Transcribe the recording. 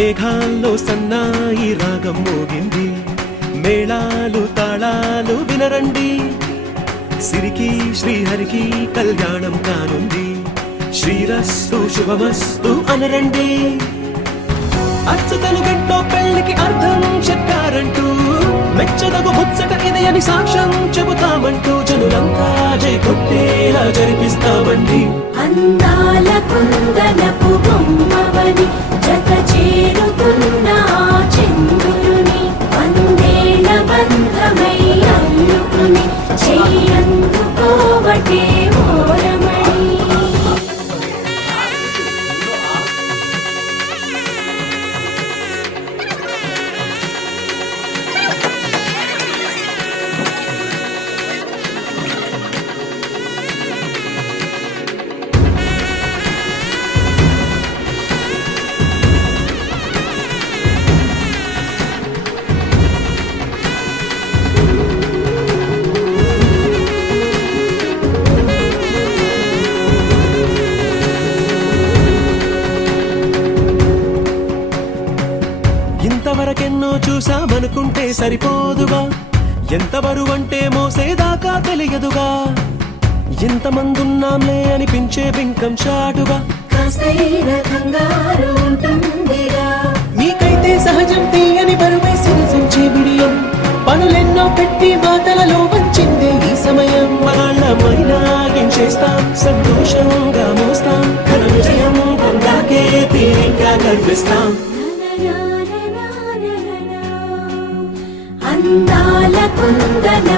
మేఘాల్లో సన్నాయి రాగం మోగింది, మేళాలు తాళాలు వినరండి. సిరికి శ్రీహరికి కళ్యాణం కానుంది, శ్రీరస్తు శుభమస్తు అనరండి. అచ్చతలు గంటో పెళ్లికి అర్థం చెప్పారంటూ, మెచ్చదగు ముచ్చట ఇది అని సాక్ష్యం చెబుతామంటూ, జనులంతా జై కొట్టేలా జరిపిస్తామండి. అందాల కుందనపు బొమ్మవని జత చేరుతున్న చంద్రుని, వందేళ్ల బంధమై అల్లుకుని చెయ్యందుకోవటే ఓరమణి. ఇంతవరకెన్నో చూసామనుకుంటే సరిపోదుగా, ఎంత బరువంటే మోసేదాకా తెలియదుగా. ఇంతమందున్నాంలే అనిపించే బింకం చాటుగా, కాస్తైన కంగారు ఉంటుందిగా. మీకైతే సహజం తీయని బరువై సిరసించే బిడియం, పనులెన్నో పెట్టి మాటలలో వంచిందే ఈ సమయం. వాళ్ళమైనా చేస్తాం, సంతోషంగా మోస్తాం, ఘన విజయం పొందాకే తీరిగ్గా కనిపిస్తాం. అందాల కుందన